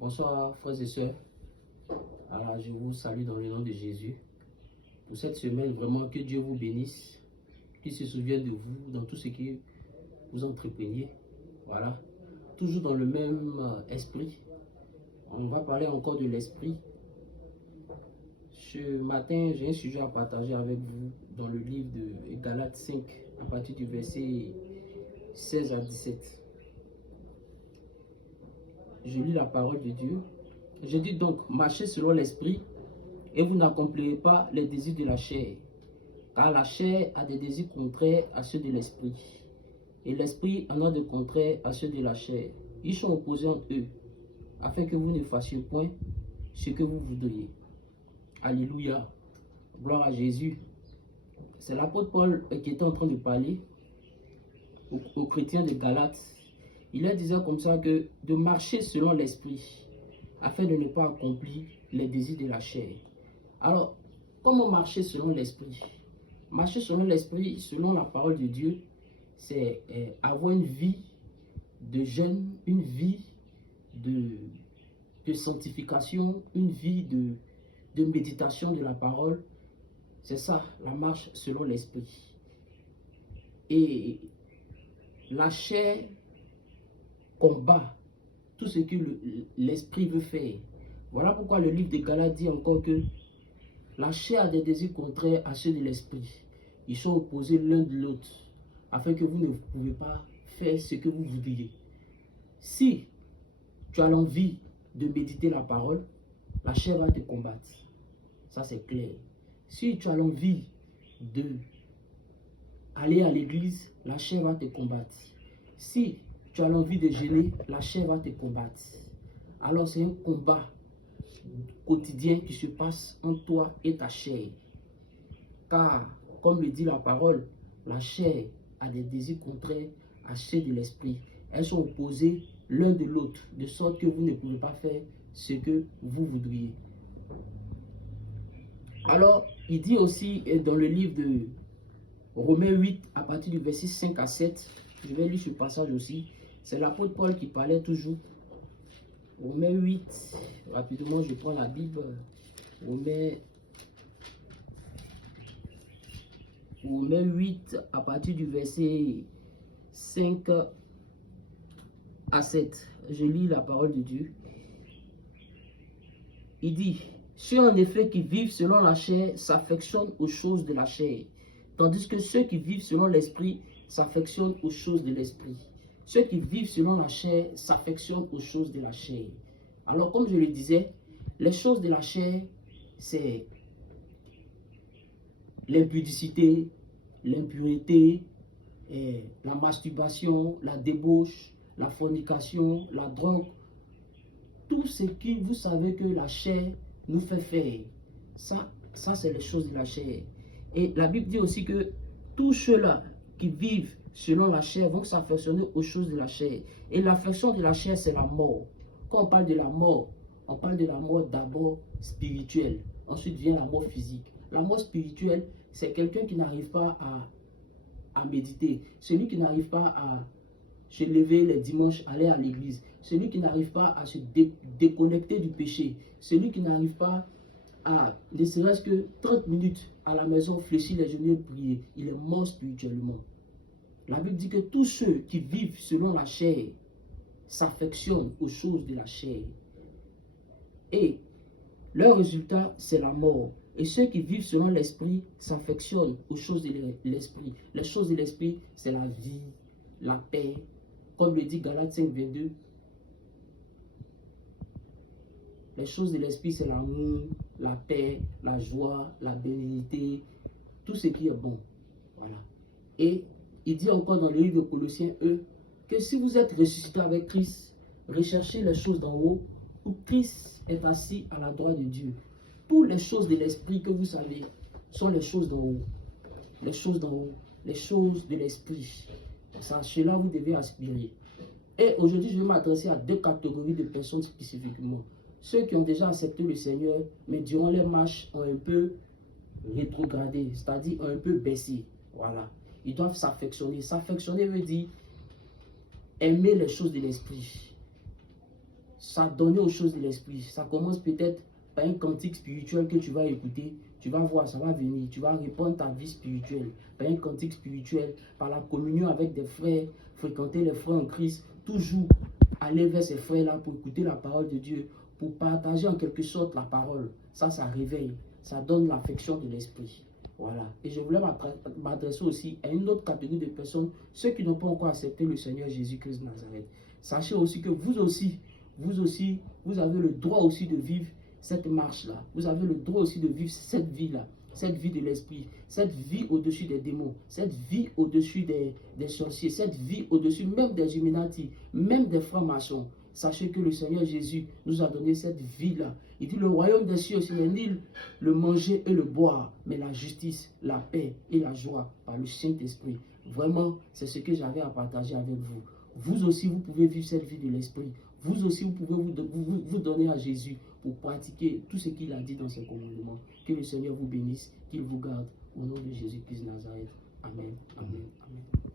Bonsoir frères et sœurs. Alors, je vous salue dans le nom de Jésus. Pour cette semaine, vraiment que Dieu vous bénisse, qu'il se souvienne de vous dans tout ce que vous entreprenez. Voilà. Toujours dans le même esprit. On va parler encore de l'esprit. Ce matin, j'ai un sujet à partager avec vous dans le livre de Galates 5, à partir du verset 16 à 17. Je lis la parole de Dieu. Je dis donc, marchez selon l'esprit et vous n'accomplirez pas les désirs de la chair. Car la chair a des désirs contraires à ceux de l'esprit. Et l'esprit en a de contraires à ceux de la chair. Ils sont opposés entre eux, afin que vous ne fassiez point ce que vous voudriez. Alléluia. Gloire à Jésus. C'est l'apôtre Paul qui était en train de parler aux chrétiens de Galates. Il leur disait comme ça que de marcher selon l'esprit, afin de ne pas accomplir les désirs de la chair. Alors, comment marcher selon l'esprit? Marcher selon l'esprit, selon la parole de Dieu, c'est avoir une vie de jeûne, une vie de sanctification, une vie de méditation de la parole. C'est ça, la marche selon l'esprit. Et la chair combat tout ce que l'esprit veut faire. Voilà pourquoi le livre de Galates dit encore que la chair a des désirs contraires à ceux de l'esprit. Ils sont opposés l'un de l'autre, afin que vous ne pouvez pas faire ce que vous voudriez. Si tu as l'envie de méditer la parole, la chair va te combattre. Ça c'est clair. Si tu as l'envie de aller à l'église, la chair va te combattre. Si tu as l'envie de jeûner, la chair va te combattre. Alors c'est un combat quotidien qui se passe entre toi et ta chair. Car, comme le dit la parole, la chair a des désirs contraires à ceux de l'esprit. Elles sont opposées l'un de l'autre, de sorte que vous ne pouvez pas faire ce que vous voudriez. Alors, il dit aussi dans le livre de Romains 8, à partir du verset 5 à 7, je vais lire ce passage aussi. C'est l'apôtre Paul qui parlait toujours. Romains 8, rapidement je prends la Bible. Romains 8, à partir du verset 5 à 7. Je lis la parole de Dieu. Il dit, ceux en effet qui vivent selon la chair s'affectionnent aux choses de la chair, tandis que ceux qui vivent selon l'esprit s'affectionnent aux choses de l'esprit. Ceux qui vivent selon la chair s'affectionnent aux choses de la chair. Alors, comme je le disais, les choses de la chair, c'est l'impudicité, l'impureté, la masturbation, la débauche, la fornication, la drogue. Tout ce qui, vous savez que la chair nous fait faire. Ça c'est les choses de la chair. Et la Bible dit aussi que tous ceux-là qui vivent selon la chair vont s'affectionner aux choses de la chair. Et l'affection de la chair, c'est la mort. Quand on parle de la mort, on parle de la mort d'abord spirituelle. Ensuite vient la mort physique. La mort spirituelle, c'est quelqu'un qui n'arrive pas à méditer. Celui qui n'arrive pas à se lever les dimanches, aller à l'église. Celui qui n'arrive pas à se déconnecter du péché. Celui qui n'arrive pas à, ne serait-ce que 30 minutes à la maison, fléchir les genoux et prier. Il est mort spirituellement. La Bible dit que tous ceux qui vivent selon la chair s'affectionnent aux choses de la chair. Et leur résultat, c'est la mort. Et ceux qui vivent selon l'esprit s'affectionnent aux choses de l'esprit. Les choses de l'esprit, c'est la vie, la paix. Comme le dit Galates 5, 22. Les choses de l'esprit, c'est l'amour, la paix, la joie, la bénignité, tout ce qui est bon. Voilà. Et il dit encore dans le livre de Colossiens 1 que si vous êtes ressuscité avec Christ, recherchez les choses d'en haut où Christ est assis à la droite de Dieu. Toutes les choses de l'esprit que vous savez sont les choses d'en haut. Les choses d'en haut, les choses de l'esprit. C'est à cela vous devez aspirer. Et aujourd'hui, je vais m'adresser à deux catégories de personnes spécifiquement. Ceux qui ont déjà accepté le Seigneur, mais durant les marches ont un peu rétrogradé, c'est-à-dire ont un peu baissé. Voilà. Ils doivent s'affectionner. S'affectionner veut dire aimer les choses de l'esprit. s'adonner aux choses de l'esprit. Ça commence peut-être par un cantique spirituel que tu vas écouter. Tu vas voir, ça va venir. Tu vas répondre ta vie spirituelle par un cantique spirituel, par la communion avec des frères, fréquenter les frères en Christ, toujours aller vers ces frères-là pour écouter la parole de Dieu, pour partager en quelque sorte la parole. Ça réveille, ça donne l'affection de l'esprit. Voilà. Et je voulais m'adresser aussi à une autre catégorie de personnes, ceux qui n'ont pas encore accepté le Seigneur Jésus-Christ de Nazareth. Sachez aussi que vous aussi, vous avez le droit aussi de vivre cette marche-là. Vous avez le droit aussi de vivre cette vie-là, cette vie de l'esprit, cette vie au-dessus des démons, cette vie au-dessus des sorciers, cette vie au-dessus même des Illuminati, même des francs-maçons. Sachez que le Seigneur Jésus nous a donné cette vie-là. Il dit, le royaume des cieux, ce n'est ni le manger et le boire, mais la justice, la paix et la joie par le Saint-Esprit. Vraiment, c'est ce que j'avais à partager avec vous. Vous aussi, vous pouvez vivre cette vie de l'esprit. Vous aussi, vous pouvez vous donner à Jésus pour pratiquer tout ce qu'il a dit dans ses commandements. Que le Seigneur vous bénisse, qu'il vous garde. Au nom de Jésus-Christ de Nazareth. Amen. Amen. Amen.